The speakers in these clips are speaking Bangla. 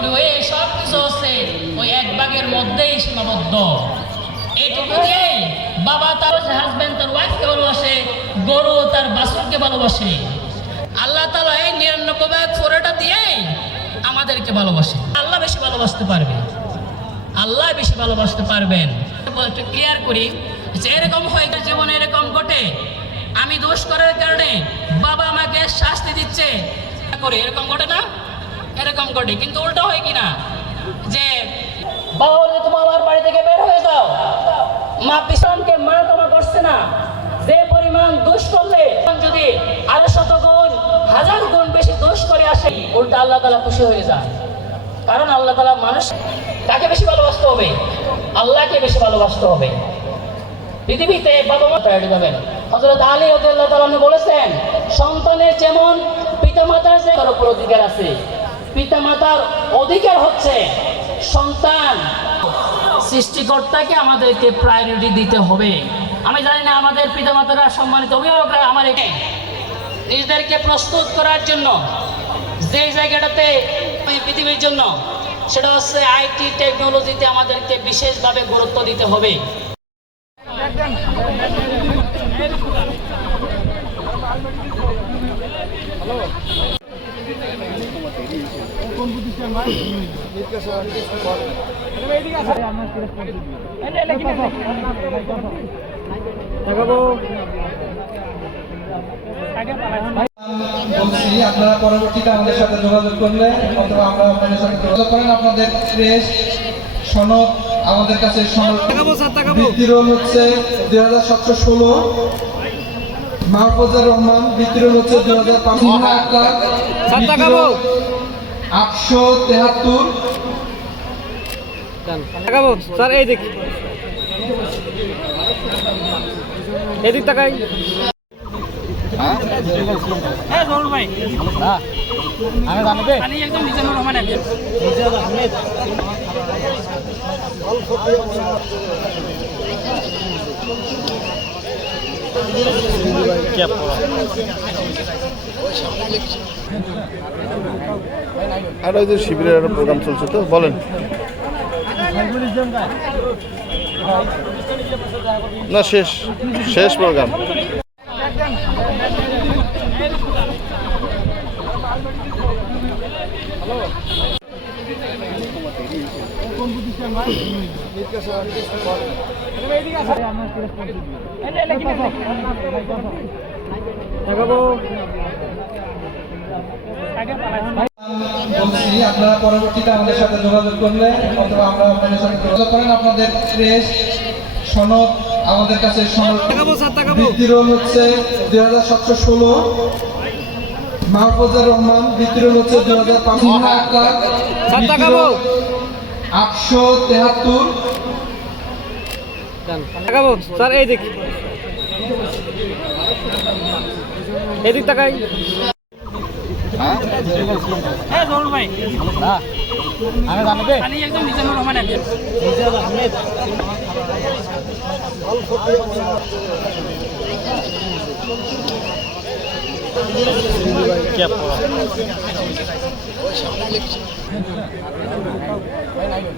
পুরোপুরি হয়ে সব কিছু হচ্ছে ওই এক ভাগের মধ্যেই সীমাবদ্ধ। এইটুকু দিয়েই বাবা তার হাজব্যান্ড তার ওয়াইফকে ভালোবাসে, গরু তার বাছুরকে ভালোবাসে। আল্লাহ তাআলা এই 99 ভাগ পুরোটা দিয়েই আমাদেরকে ভালোবাসে। আল্লাহ বেশি ভালোবাসতে পারবে, আল্লাহ বেশি ভালোবাসতে পারবেন। একটু ক্লিয়ার করি যে এরকম হয় জীবনে এরকম ঘটে, আমি দোষ করার কারণে বাবা আমাকে শাস্তি দিচ্ছে করে, এরকম ঘটে না? এরকম ঘটে। কিন্তু উল্টো হয় কিনা যে বাবা বলে তুমি আমার বাড়ি থেকে বের হয়ে যাও, মা পিছনকে মা তোমা করছে না। যে পরিমাণ দোষ করলে যদি আরো শতগুণ হাজার গুণ বেশি দোষ করে আসে, উল্টা আল্লাহ তাআলা খুশি হয়ে যায়। কারণ আল্লাহ তাআলা মানুষ কাকে বেশি ভালোবাসতে হবে? আল্লাহকে বেশি ভালোবাসতে হবে। পৃথিবীতে বাবা মা তৈরি যাবেন। হযরত আলী রাদিয়াল্লাহু তাআলা বলেছেন, সন্তানের যেমন পিতামাতার যে উপর অধিকার আছে, পিতামাতার অধিকার হচ্ছে সন্তান। সৃষ্টিকর্তাকে আমাদেরকে প্রায়োরিটি দিতে হবে। আমি জানি না আমাদের পিতামাতারা, সম্মানিত অভিভাবকরা আমার নিজেদেরকে প্রস্তুত করার জন্য যে জায়গাটাতে পৃথিবীর জন্য, সেটা হচ্ছে আইটি টেকনোলজিতে আমাদেরকে বিশেষভাবে গুরুত্ব দিতে হবে। আপনারা পরবর্তীতে আমাদের সাথে যোগাযোগ করলে অথবা আমরা আপনাদের সাথে যোগাযোগ করেন। আপনাদের ক্রেশ সনদ আমাদের কাছে ভিত্তিরোল হচ্ছে 2716, মাহফুজুর রহমান ভিত্তিরোল হচ্ছে 2500, 873 স্যার। এই দেখ এদিক তাকাই। হ্যাঁ জরুর ভাই, আমি জানবে আমি একদম মিজানুর রহমান আহমেদ। আর ওই যে শিবিরের একটা প্রোগ্রাম চলছে, তো বলেন না। শেষ প্রোগ্রাম। আপনারা পরবর্তীতে আমাদের সাথে যোগাযোগ করলে অথবা আমরা আপনাদের সাথে যোগাযোগ করেন। আপনাদের ক্রেশ সনদ আমাদের কাছে ভিত্তিরোল হচ্ছে 2716, মাহফুজুর রহমান ভিত্তিরোল হচ্ছে 2500, 873 স্যার। এই দেখ এদিক তাকাই। হ্যাঁ জরুর ভাই, আমি জানবে আমি একদম মিজানুর রহমান আহমেদ।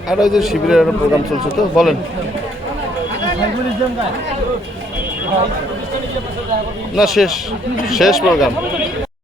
আর ওই যে শিবিরের একটা প্রোগ্রাম চলছে, তো বলেন না। শেষ প্রোগ্রাম।